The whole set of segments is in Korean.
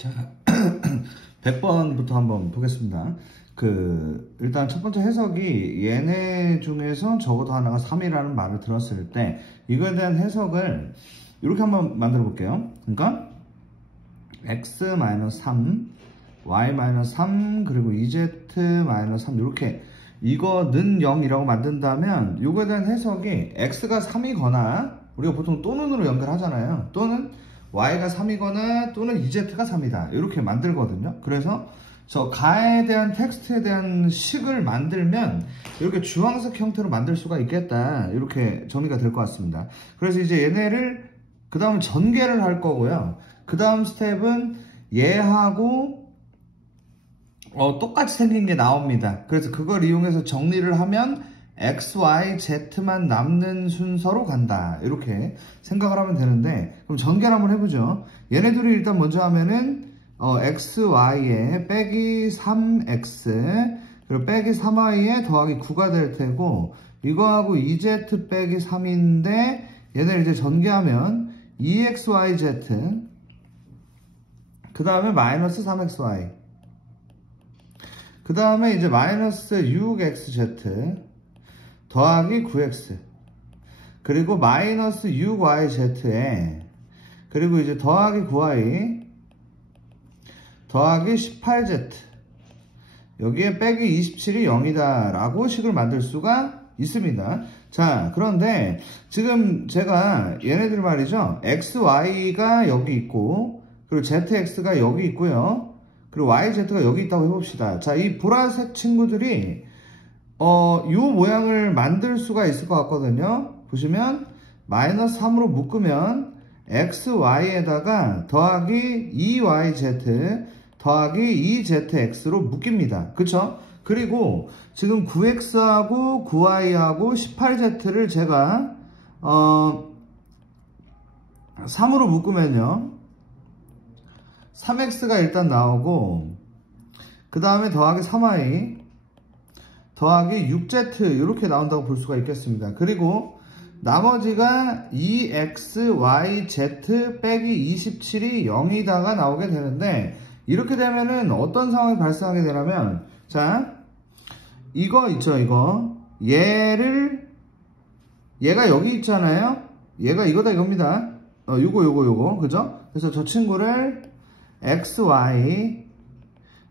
자, 100번부터 한번 보겠습니다. 일단 첫 번째 해석이 얘네 중에서 적어도 하나가 3이라는 말을 들었을 때 이거에 대한 해석을 이렇게 한번 만들어 볼게요. 그러니까 x-3, y-3 그리고 z-3 이렇게 이거는 0이라고 만든다면 이거에 대한 해석이 x가 3이거나 우리가 보통 또는으로 연결하잖아요. 또는 y가 3이거나 또는 z가 3이다 이렇게 만들거든요. 그래서 저 가에 대한 텍스트에 대한 식을 만들면 이렇게 주황색 형태로 만들 수가 있겠다 이렇게 정리가 될 것 같습니다. 그래서 이제 얘네를 그 다음 전개를 할 거고요. 그 다음 스텝은 얘하고 똑같이 생긴 게 나옵니다. 그래서 그걸 이용해서 정리를 하면 x, y, z만 남는 순서로 간다 이렇게 생각을 하면 되는데 그럼 전개를 한번 해보죠. 얘네들이 일단 먼저 하면은 x, y에 빼기 3x 그리고 빼기 3y에 더하기 9가 될 테고 이거하고 2z 빼기 3인데 얘네를 이제 전개하면 2xyz 그 다음에 마이너스 3xy 그 다음에 이제 마이너스 6xz 더하기 9x 그리고 마이너스 6yz에 그리고 이제 더하기 9y 더하기 18z 여기에 빼기 27이 0이다 라고 식을 만들 수가 있습니다. 자, 그런데 지금 제가 얘네들 말이죠. xy가 여기 있고 그리고 zx가 여기 있고요. 그리고 yz가 여기 있다고 해봅시다. 자, 이 보라색 친구들이 요 모양을 만들 수가 있을 것 같거든요. 보시면 마이너스 3으로 묶으면 xy에다가 더하기 2yz 더하기 2zx로 묶입니다. 그쵸? 그리고 지금 9x하고 9y하고 18z를 제가 3으로 묶으면요 3x가 일단 나오고 그 다음에 더하기 3y 더하기 6z 이렇게 나온다고 볼 수가 있겠습니다. 그리고 나머지가 2xyz 빼기 27이 0이다가 나오게 되는데 이렇게 되면은 어떤 상황이 발생하게 되냐면 자 이거 있죠 이거 얘가 여기 있잖아요. 얘가 이거다 이겁니다. 요거 그죠? 그래서 저 친구를 xy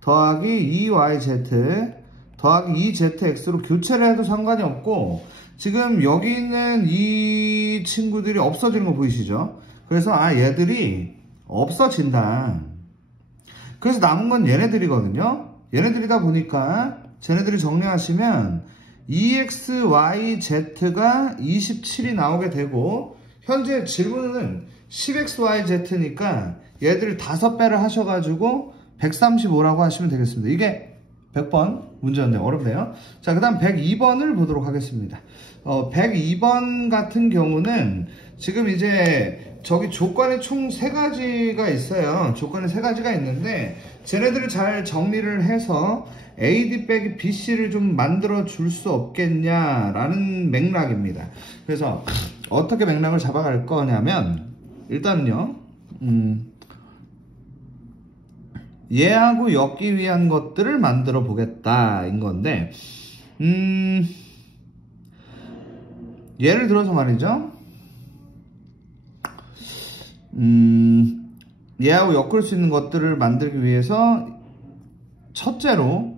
더하기 2yz 더하기 2zx로 교체를 해도 상관이 없고 지금 여기 있는 이 친구들이 없어지는 거 보이시죠? 그래서 얘들이 없어진다. 그래서 남은 건 얘네들이거든요. 얘네들이다 보니까 쟤네들이 정리하시면 2xyz가 27이 나오게 되고 현재 질문은 10xyz니까 얘들을 5배를 하셔가지고 135라고 하시면 되겠습니다. 이게 100번 문제였네요. 어렵네요. 자, 그 다음 102번을 보도록 하겠습니다. 102번 같은 경우는 지금 이제 저기 조건이 총 3가지가 있어요. 조건이 3가지가 있는데 쟤네들을 잘 정리를 해서 AD 빼기 BC를 좀 만들어 줄 수 없겠냐라는 맥락입니다. 그래서 어떻게 맥락을 잡아갈 거냐면 일단은요 얘하고 엮기 위한 것들을 만들어 보겠다인 건데 예를 들어서 말이죠 얘하고 엮을 수 있는 것들을 만들기 위해서 첫째로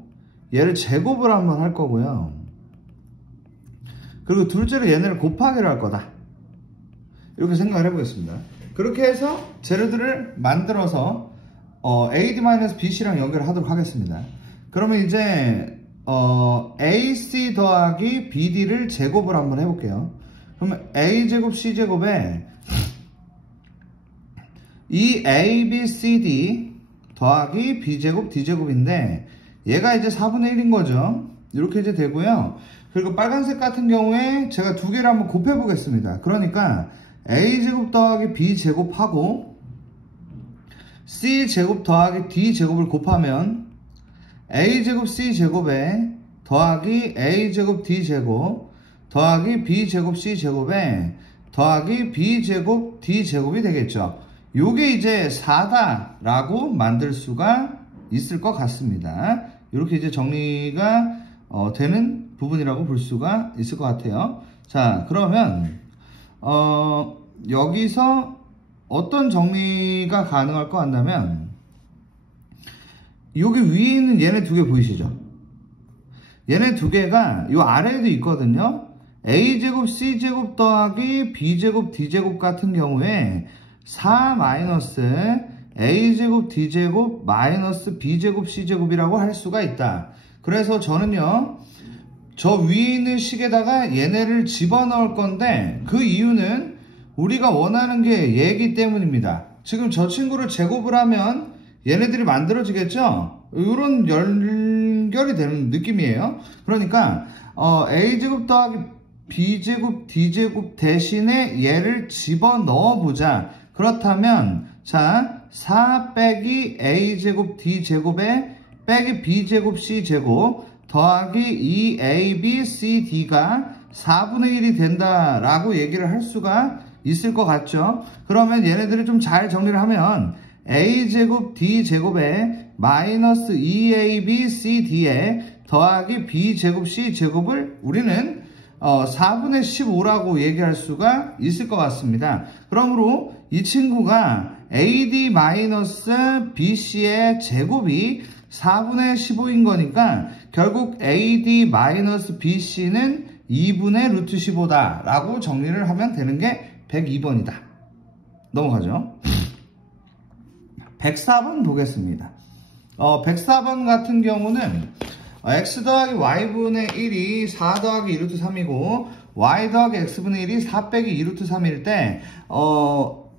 얘를 제곱을 한번 할 거고요. 그리고 둘째로 얘네를 곱하기를 할 거다. 이렇게 생각을 해보겠습니다. 그렇게 해서 재료들을 만들어서 AD-BC랑 연결을 하도록 하겠습니다. 그러면 이제 AC 더하기 BD를 제곱을 한번 해볼게요. 그러면 A제곱 C제곱에 이 ABCD 더하기 B제곱 D제곱인데 얘가 이제 4분의 1인 거죠. 이렇게 이제 되고요. 그리고 빨간색 같은 경우에 제가 두 개를 한번 곱해 보겠습니다. 그러니까 A제곱 더하기 B제곱하고 C제곱 더하기 D제곱을 곱하면 A제곱 C제곱에 더하기 A제곱 D제곱 더하기 B제곱 C제곱에 더하기 B제곱 D제곱이 되겠죠. 요게 이제 4다 라고 만들 수가 있을 것 같습니다. 이렇게 이제 정리가 되는 부분이라고 볼 수가 있을 것 같아요. 자, 그러면 여기서 어떤 정리가 가능할 것 같냐면 여기 위에 있는 얘네 두 개 보이시죠? 얘네 두 개가 요 아래에도 있거든요. a제곱 c제곱 더하기 b제곱 d제곱 같은 경우에 4 마이너스 a제곱 d제곱 마이너스 b제곱 c제곱이라고 할 수가 있다. 그래서 저는요, 저 위에 있는 식에다가 얘네를 집어넣을 건데 그 이유는 우리가 원하는 게 얘기 때문입니다. 지금 저 친구를 제곱을 하면 얘네들이 만들어지겠죠? 이런 연결이 되는 느낌이에요. 그러니까 a제곱 더하기 b제곱 d제곱 대신에 얘를 집어넣어 보자. 그렇다면 자, 4 빼기 a제곱 d제곱에 빼기 b제곱 c제곱 더하기 2ab cd가 4분의 1이 된다라고 얘기를 할 수가 있을 것 같죠. 그러면 얘네들을 좀 잘 정리를 하면 a제곱 d제곱에 마이너스 2ab cd에 더하기 b제곱 c제곱을 우리는 4분의 15라고 얘기할 수가 있을 것 같습니다. 그러므로 이 친구가 ad 마이너스 bc의 제곱이 4분의 15인 거니까 결국 ad 마이너스 bc는 2분의 루트 15다 라고 정리를 하면 되는 게 102번이다. 넘어가죠. 104번 보겠습니다. 104번 같은 경우는 x 더하기 y분의 1이 4 더하기 2루트 3이고 y 더하기 x분의 1이 4 빼기 2루트 3일 때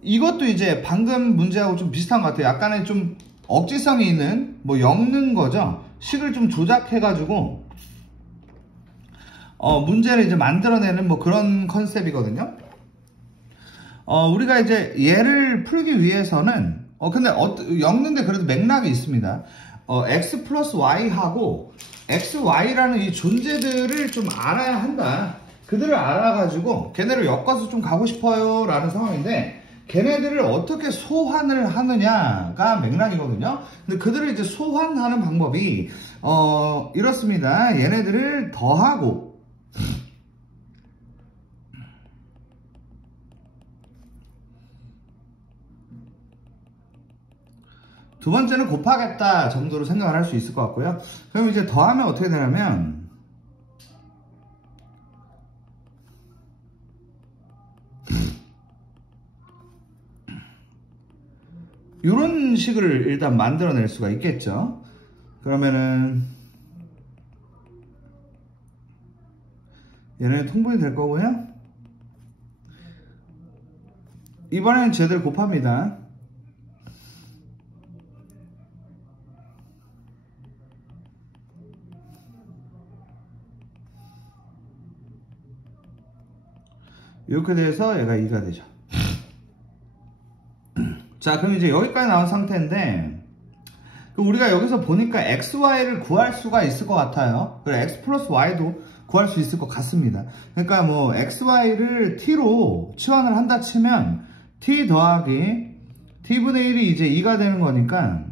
이것도 이제 방금 문제하고 좀 비슷한 것 같아요. 약간의 좀 억지성이 있는 뭐 엮는 거죠. 식을 좀 조작해가지고 문제를 이제 만들어내는 뭐 그런 컨셉이거든요. 우리가 이제 얘를 풀기 위해서는 근데 엮는데 그래도 맥락이 있습니다. x 플러스 y하고 xy라는 이 존재들을 좀 알아야 한다. 그들을 알아가지고 걔네를 엮어서 좀 가고 싶어요 라는 상황인데 걔네들을 어떻게 소환을 하느냐가 맥락이거든요. 근데 그들을 이제 소환하는 방법이 이렇습니다. 얘네들을 더하고 두 번째는 곱하겠다 정도로 생각을 할 수 있을 것 같고요. 그럼 이제 더하면 어떻게 되냐면 이런 식을 일단 만들어낼 수가 있겠죠. 그러면은 얘는 통분이 될 거고요. 이번에는 쟤들 곱합니다. 이렇게 돼서 얘가 2가 되죠. 자, 그럼 이제 여기까지 나온 상태인데 우리가 여기서 보니까 xy를 구할 수가 있을 것 같아요. 그래, x 플러스 y도 구할 수 있을 것 같습니다. 그러니까 뭐 xy를 t로 치환을 한다 치면 t 더하기 t분의 1이 이제 2가 되는 거니까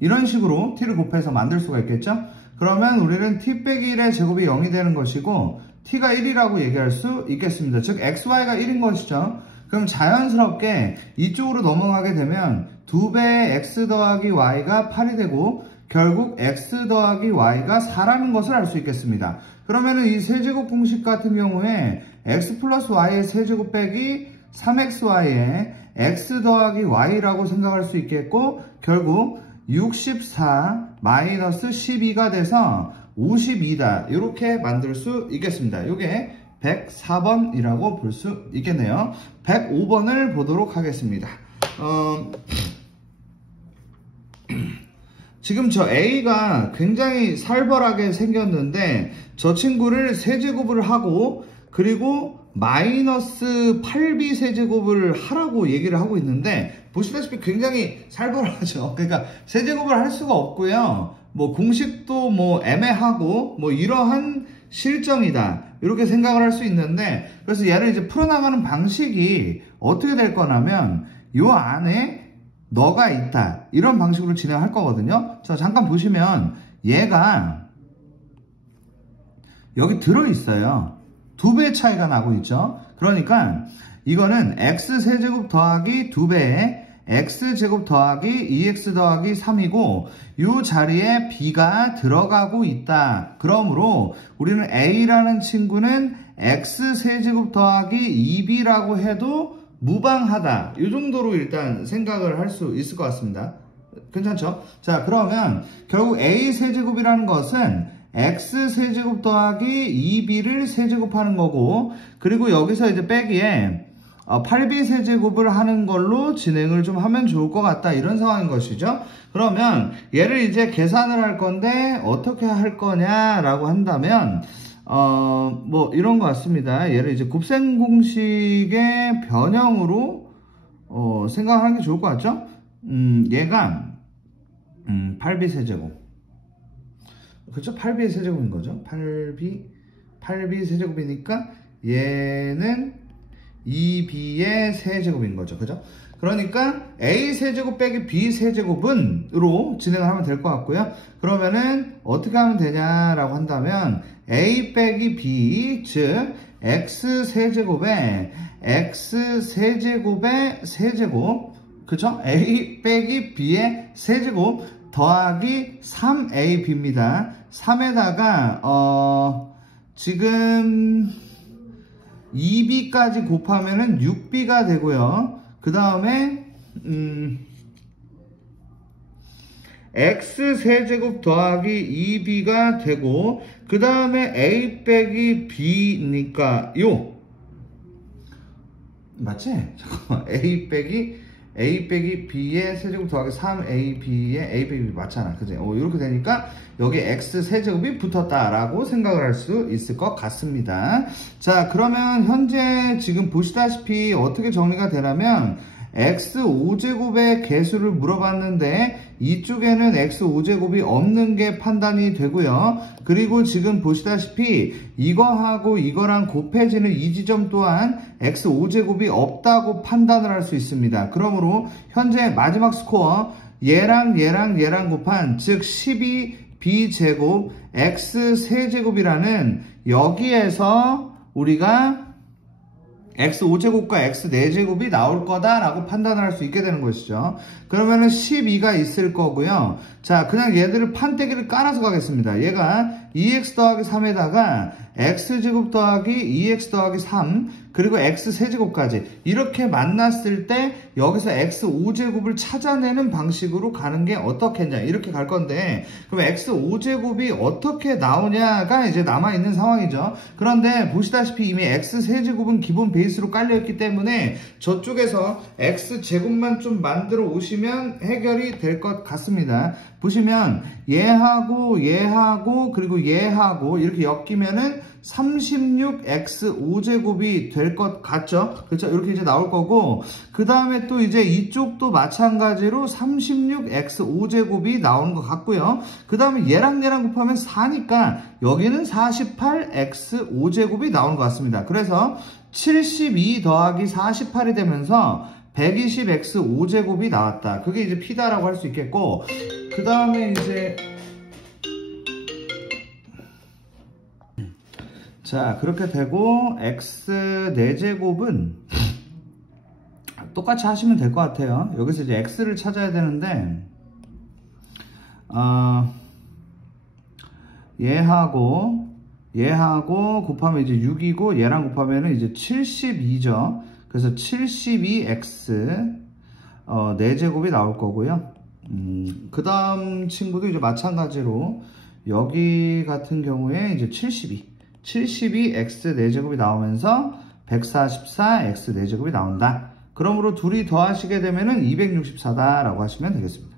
이런 식으로 t를 곱해서 만들 수가 있겠죠. 그러면 우리는 t 빼기 1의 제곱이 0이 되는 것이고 t가 1이라고 얘기할 수 있겠습니다. 즉 xy가 1인 것이죠. 그럼 자연스럽게 이쪽으로 넘어가게 되면 2배의 x 더하기 y가 8이 되고 결국 x 더하기 y가 4라는 것을 알 수 있겠습니다. 그러면 이 세제곱 공식 같은 경우에 x 플러스 y의 세제곱 빼기 3xy의 x 더하기 y라고 생각할 수 있겠고 결국 64 마이너스 12가 돼서 52다. 이렇게 만들 수 있겠습니다. 이게 104번이라고 볼 수 있겠네요. 105번을 보도록 하겠습니다. 지금 저 A가 굉장히 살벌하게 생겼는데 저 친구를 세제곱을 하고 그리고 마이너스 8b 세제곱을 하라고 얘기를 하고 있는데 보시다시피 굉장히 살벌하죠. 그러니까 세제곱을 할 수가 없고요. 뭐 공식도 뭐 애매하고 뭐 이러한 실정이다. 이렇게 생각을 할 수 있는데, 그래서 얘를 이제 풀어나가는 방식이 어떻게 될 거냐면, 요 안에 너가 있다. 이런 방식으로 진행할 거거든요. 자, 잠깐 보시면, 얘가 여기 들어있어요. 2배의 차이가 나고 있죠. 그러니까, 이거는 x세제곱 더하기 2배의 x제곱 더하기 2x 더하기 3이고 이 자리에 b가 들어가고 있다. 그러므로 우리는 a라는 친구는 x세제곱 더하기 2b라고 해도 무방하다. 이 정도로 일단 생각을 할 수 있을 것 같습니다. 괜찮죠? 자, 그러면 결국 a세제곱이라는 것은 x세제곱 더하기 2b를 세제곱하는 거고, 그리고 여기서 이제 빼기에 8b 세제곱을 하는 걸로 진행을 좀 하면 좋을 것 같다, 이런 상황인 것이죠. 그러면 얘를 이제 계산을 할 건데 어떻게 할 거냐라고 한다면 뭐 이런 것 같습니다. 얘를 이제 곱셈 공식의 변형으로 생각하는 게 좋을 것 같죠. 얘가 8b 세제곱, 그렇죠? 8b의 세제곱인 거죠. 8b 세제곱이니까 얘는 2b의 세제곱인 거죠. 그죠? 그러니까 a 세제곱 빼기 b 세제곱은으로 진행을 하면 될 것 같고요. 그러면은 어떻게 하면 되냐라고 한다면 a 빼기 b, 즉 x 세제곱에 x 세제곱의 세제곱, 그쵸? a 빼기 b의 세제곱 더하기 3ab입니다. 3에다가 지금 2b까지 곱하면은 6b가 되고요. 그 다음에 x세제곱 더하기 2b가 되고, 그 다음에 a 빼기 b니까 맞지? 잠깐만, a 빼기 b의 세제곱 더하기 3ab의 a 빼기 b 맞잖아. 그지? 이렇게 되니까 여기 x 세제곱이 붙었다라고 생각을 할 수 있을 것 같습니다. 자, 그러면 현재 지금 보시다시피 어떻게 정리가 되냐면 x5제곱의 개수를 물어봤는데 이쪽에는 x5제곱이 없는 게 판단이 되고요. 그리고 지금 보시다시피 이거하고 이거랑 곱해지는 이 지점 또한 x5제곱이 없다고 판단을 할 수 있습니다. 그러므로 현재 마지막 스코어 얘랑 곱한 즉 12b제곱 x세제곱이라는 여기에서 우리가 x5제곱과 x4제곱이 나올 거다라고 판단을 할 수 있게 되는 것이죠. 그러면은 12가 있을 거고요. 자, 그냥 얘들을 판때기를 깔아서 가겠습니다. 얘가 2x 더하기 3에다가 x제곱 더하기 2x 더하기 3 그리고 x세제곱까지 이렇게 만났을 때 여기서 x5제곱을 찾아내는 방식으로 가는 게 어떻겠냐, 이렇게 갈 건데, 그럼 x5제곱이 어떻게 나오냐가 이제 남아있는 상황이죠. 그런데 보시다시피 이미 x세제곱은 기본 베이스로 깔려있기 때문에 저쪽에서 x제곱만 좀 만들어 오시면 해결이 될 것 같습니다. 보시면 얘하고 그리고 얘하고 이렇게 엮이면은 36x5제곱이 될 것 같죠? 그렇죠? 이렇게 이제 나올 거고, 그 다음에 또 이제 이쪽도 마찬가지로 36x5제곱이 나오는 것 같고요. 그 다음에 얘랑 곱하면 4니까 여기는 48x5제곱이 나오는 것 같습니다. 그래서 72 더하기 48이 되면서 120x5제곱이 나왔다. 그게 이제 P다라고 할 수 있겠고, 그 다음에 이제 자, 그렇게 되고 x 4제곱은 똑같이 하시면 될 것 같아요. 여기서 이제 x를 찾아야 되는데 얘하고 곱하면 이제 6이고 얘랑 곱하면 이제 72죠. 그래서 72x 4제곱이 나올 거고요. 그 다음 친구도 이제 마찬가지로 여기 같은 경우에 이제 72x 4제곱이 나오면서 144x 4제곱이 나온다. 그러므로 둘이 더하시게 되면은 264다라고 하시면 되겠습니다.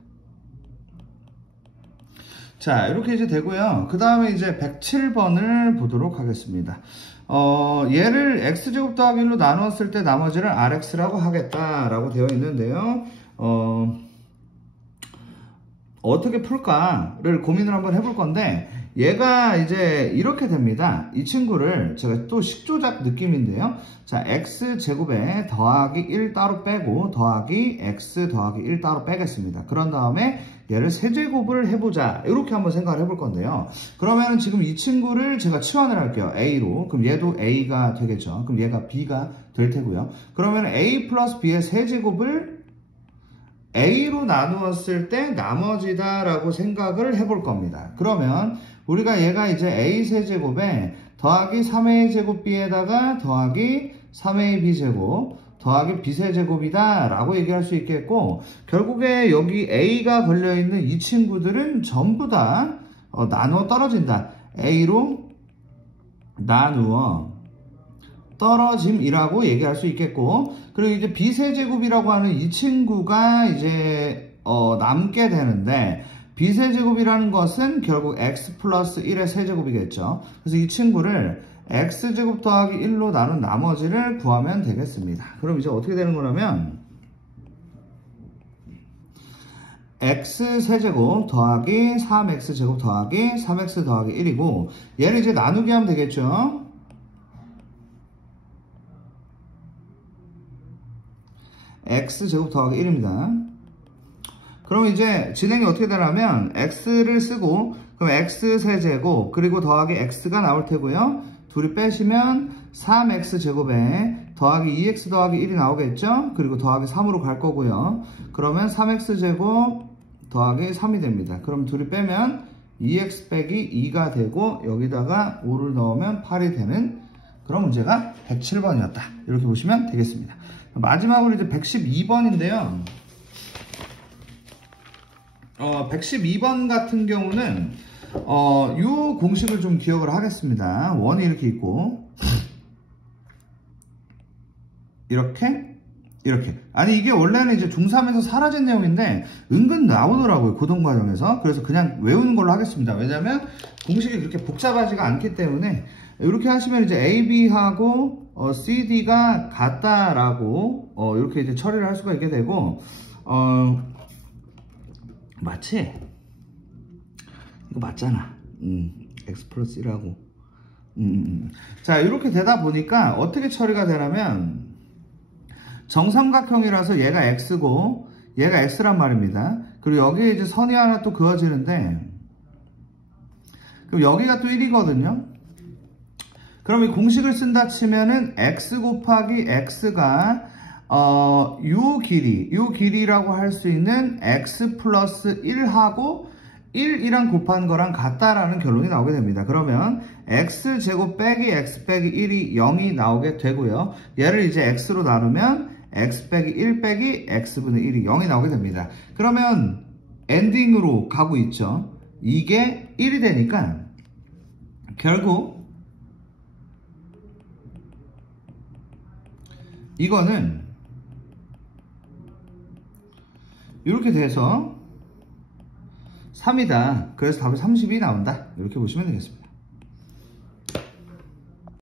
자, 이렇게 이제 되고요. 그 다음에 이제 107번을 보도록 하겠습니다. 얘를 x제곱 더하기 1로 나누었을 때 나머지를 rx라고 하겠다라고 되어 있는데요. 어떻게 풀까를 고민을 한번 해볼 건데, 얘가 이제 이렇게 됩니다. 이 친구를 제가 또 식조작 느낌인데요. 자, x제곱에 더하기 1 따로 빼고 더하기 x 더하기 1 따로 빼겠습니다. 그런 다음에 얘를 세제곱을 해보자. 이렇게 한번 생각을 해볼 건데요. 그러면 지금 이 친구를 제가 치환을 할게요. a로. 그럼 얘도 a가 되겠죠. 그럼 얘가 b가 될 테고요. 그러면 a 플러스 b의 세제곱을 a로 나누었을 때 나머지다 라고 생각을 해볼 겁니다. 그러면 우리가 얘가 이제 a 세제곱에 더하기 3a 제곱 b에다가 더하기 3a b제곱 더하기 b세제곱이다 라고 얘기할 수 있겠고, 결국에 여기 a가 걸려있는 이 친구들은 전부 다 나누어 떨어진다. a로 나누어 떨어짐이라고 얘기할 수 있겠고, 그리고 이제 b세제곱이라고 하는 이 친구가 이제 남게 되는데, b세제곱이라는 것은 결국 x 플러스 1의 세제곱이겠죠. 그래서 이 친구를 x제곱 더하기 1로 나눈 나머지를 구하면 되겠습니다. 그럼 이제 어떻게 되는 거냐면 x세제곱 더하기 3x제곱 더하기 3x 더하기 1이고, 얘를 이제 나누기 하면 되겠죠. x제곱 더하기 1입니다. 그럼 이제 진행이 어떻게 되냐면 x를 쓰고, 그럼 x세제곱 그리고 더하기 x가 나올 테고요. 둘이 빼시면 3x제곱에 더하기 2x 더하기 1이 나오겠죠. 그리고 더하기 3으로 갈 거고요. 그러면 3x제곱 더하기 3이 됩니다. 그럼 둘이 빼면 2x 빼기 2가 되고, 여기다가 5를 넣으면 8이 되는 그런 문제가 107번이었다. 이렇게 보시면 되겠습니다. 마지막으로 이제 112번인데요. 112번 같은 경우는 이 공식을 좀 기억을 하겠습니다. 원이 이렇게 있고 이렇게 아니 이게 원래는 이제 중3에서 사라진 내용인데 은근 나오더라고요, 고등과정에서. 그래서 그냥 외우는 걸로 하겠습니다. 왜냐면 공식이 그렇게 복잡하지가 않기 때문에. 이렇게 하시면 이제 AB하고 CD가 같다라고 이렇게 이제 처리를 할 수가 있게 되고, 맞지? 이거 맞잖아. x 플러스 1하고. 자, 이렇게 되다 보니까 어떻게 처리가 되냐면, 정삼각형이라서 얘가 x고 얘가 x란 말입니다. 그리고 여기에 이제 선이 하나 또 그어지는데, 그럼 여기가 또 1이거든요. 그럼 이 공식을 쓴다 치면은 x 곱하기 x가 요 길이라고 할 수 있는 x 플러스 1하고 1이랑 곱한 거랑 같다라는 결론이 나오게 됩니다. 그러면 x제곱 빼기 x 빼기 1이 0이 나오게 되고요. 얘를 이제 x로 나누면 x 빼기 1 빼기 x분의 1이 0이 나오게 됩니다. 그러면 엔딩으로 가고 있죠. 이게 1이 되니까 결국 이거는 이렇게 돼서 3이다. 그래서 답이 30이 나온다. 이렇게 보시면 되겠습니다.